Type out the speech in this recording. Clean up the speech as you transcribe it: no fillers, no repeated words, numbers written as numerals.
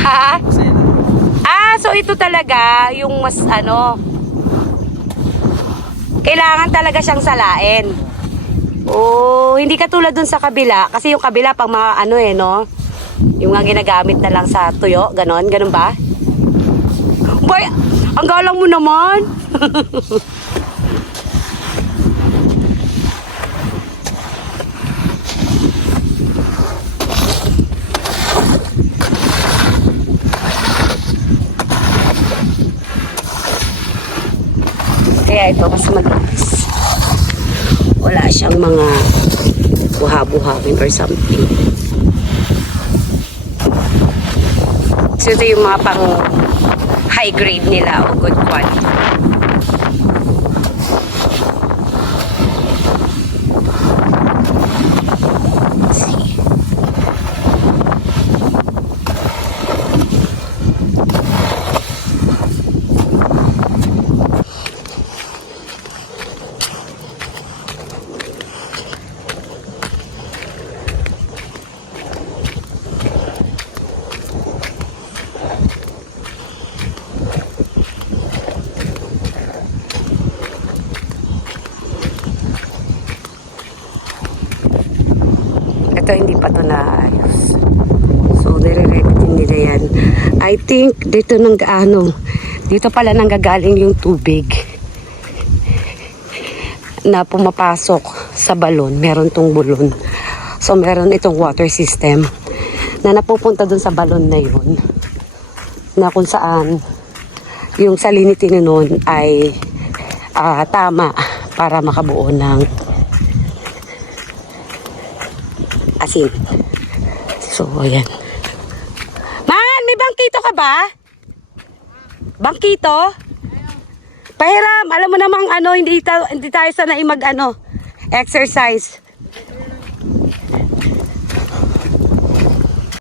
Ha? Ah, so ito talaga yung mas ano, kailangan talaga siyang salain. Oh, hindi katulad dun sa kabila. Kasi yung kabila pang mga ano eh, no? Yung nga ginagamit na lang sa tuyo, ganon ba? Boy, ang galang mo naman. Kaya ito mas malinis. Wala siyang mga buha-buhawin or something. So ito yung mga pang high grade nila o good quality. Let's see. Ito hindi pa ito naayos. So, nire-remedy nila yan. I think dito dito pala nanggagaling yung tubig na pumapasok sa balon. Meron tong bulon. So, meron itong water system na napupunta dun sa balon na yun. Na kung saan yung salinity nun ay tama para makabuo ng asin. So, ayan. Man, may bangkito ka ba? Bangkito? Pahiram. Alam mo namang hindi tayo sanay mag exercise.